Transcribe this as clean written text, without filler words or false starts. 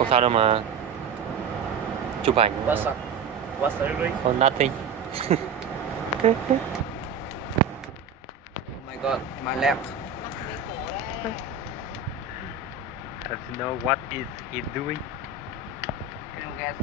Không sao đâu mà. Chụp ảnh. What's the ring? Oh, nothing. Oh my god, my leg. Does you know what is he doing? Can you guess?